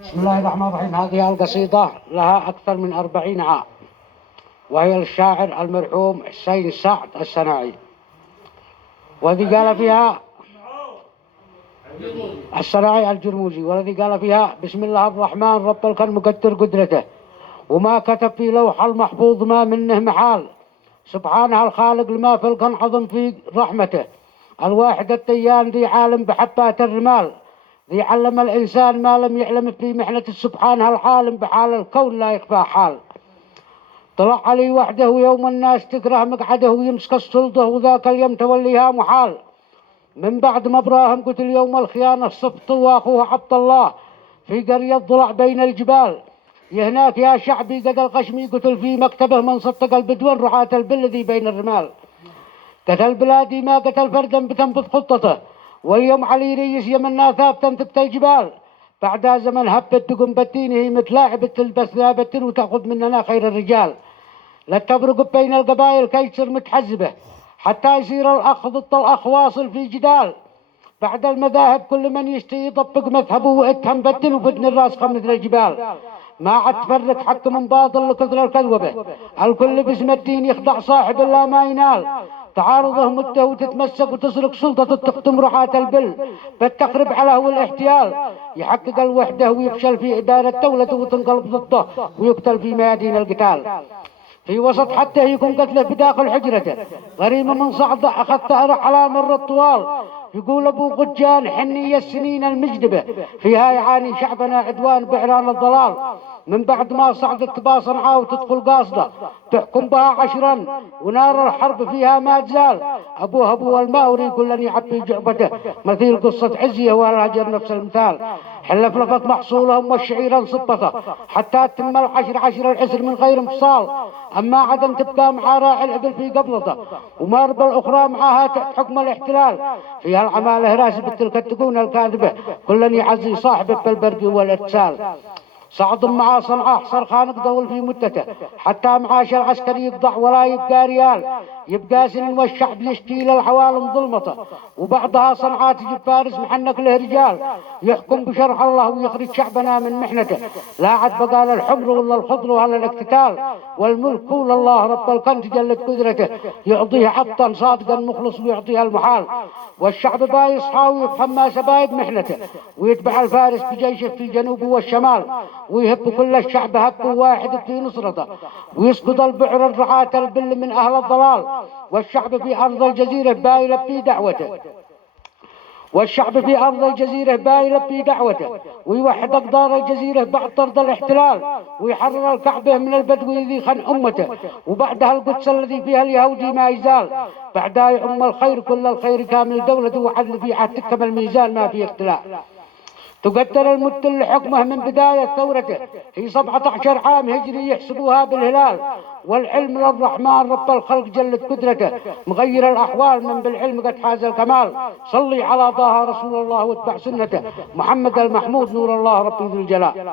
بسم الله الرحمن الرحيم. هذه القصيدة لها أكثر من 40 عام، وهي للشاعر المرحوم حسين سعد الصناعي، والذي قال فيها الصناعي الجرموزي، والذي قال فيها: بسم الله الرحمن رب الكون مقدر قدرته، وما كتب في لوح المحفوظ ما منه محال، سبحانه الخالق لما في الكون عظم في رحمته، الواحد الديان ذي عالم بحبات الرمال، ذي علم الإنسان ما لم يعلم في محنة سبحانه العالم بحال الكون لا يخفى حال. طلع علي وحده يوم الناس تكره مقعده ويمسك السلطة، وذاك اليوم توليها محال. من بعد ما ابراهيم قتل يوم الخيانة صفت واخوه عبد الله في قرية ضلع بين الجبال. هناك يا شعبي قد القشمي قتل في مكتبه من صدق البدون رعاة البل ذي بين الرمال. قتل بلادي ما قتل فردا بتنفذ خطته، واليوم علي ريس يمنا ثابتا ثبت الجبال. بعد زمن هبت تقوم بتينه متلاعبة تلبس ثابت وتأخذ مننا خير الرجال. لا تفرق بين القبائل كي تصير متحزبة، حتى يصير الأخ ضد الأخ واصل في جدال. بعد المذاهب كل من يشتي يطبق مذهبه واتهم بدل وبدن الراس مثل الجبال. ما عاد تفرق حق من باطل لكثر الكذوبة، الكل باسم الدين يخدع صاحب الله ما ينال. تعارضه مده وتتمسك وتسرق سلطة تختم رعاة البل بالتخرب على هو الاحتيال. يحقق الوحدة ويفشل في إدارة دولته وتنقلب ضده ويقتل في ميادين القتال. في وسط حتى يكون قتله بداخل حجرته، غريمة من صعد أخذ ثأر على مر الطوال. يقول أبو قجان حنية السنين المجدبة فيها يعاني شعبنا عدوان بعران الضلال. من بعد ما صعدت تبا صنعاء وتدخل قاصدة تحكم بها 10، ونار الحرب فيها ما تزال. أبو الماوري كل يعبي جعبته مثيل قصة عزية والهجر نفس المثال. حلف لفت محصولهم والشعير انصبته حتى تم عشر العسر من غير انفصال. أما عدم تبقى مع راعي الإبل في قبضته، ومارب الأخرى معها تحت حكم الاحتلال. فيها العمالة راسبة تلك التكون الكاذبة كل يعزي صاحبه بالبرق والارتسال. صعد مع صنعاء حصر خانق دول في مدته، حتى معاش العسكري يقضع ولا يبقى ريال. يبقى سنين والشعب يشتي للعوالم ظلمته، وبعضها صنعاء تجيب فارس محنك له رجال. يحكم بشرع الله ويخرج شعبنا من محنته، لا عاد بقى الحمر ولا الخضر ولا الاقتتال. والملك هو لله رب الكون تجلت قدرته، يعطيه عبدا صادقا مخلص ويعطيها المحال. والشعب بايصحى ويفهم ما سبايب محنته، ويتبع الفارس بجيشه في الجنوب والشمال، ويهب كل الشعب هب واحد في نصرته، ويسقط البعر الرعاة البل من أهل الضلال. والشعب في أرض الجزيرة بايلبي دعوته، والشعب في أرض الجزيرة بايلبي دعوته، ويوحد أقدار الجزيرة بعد طرد الاحتلال، ويحرر الكعبة من البدو ذي خن أمته، وبعدها القدس الذي فيها اليهودي ما يزال. بعدها يعم الخير كل الخير كامل دولته، وعدل في عهد تكمل الميزان ما في اختلاف. تقدر المدة لحكمه من بداية ثورته في 17 عام هجري يحسبوها بالهلال. والعلم للرحمن رب الخلق جلت قدرته، مغير الأحوال من بالعلم قد حاز الكمال. صلي على طه رسول الله واتبع سنته، محمد المحمود نور الله ربي ذو الجلال.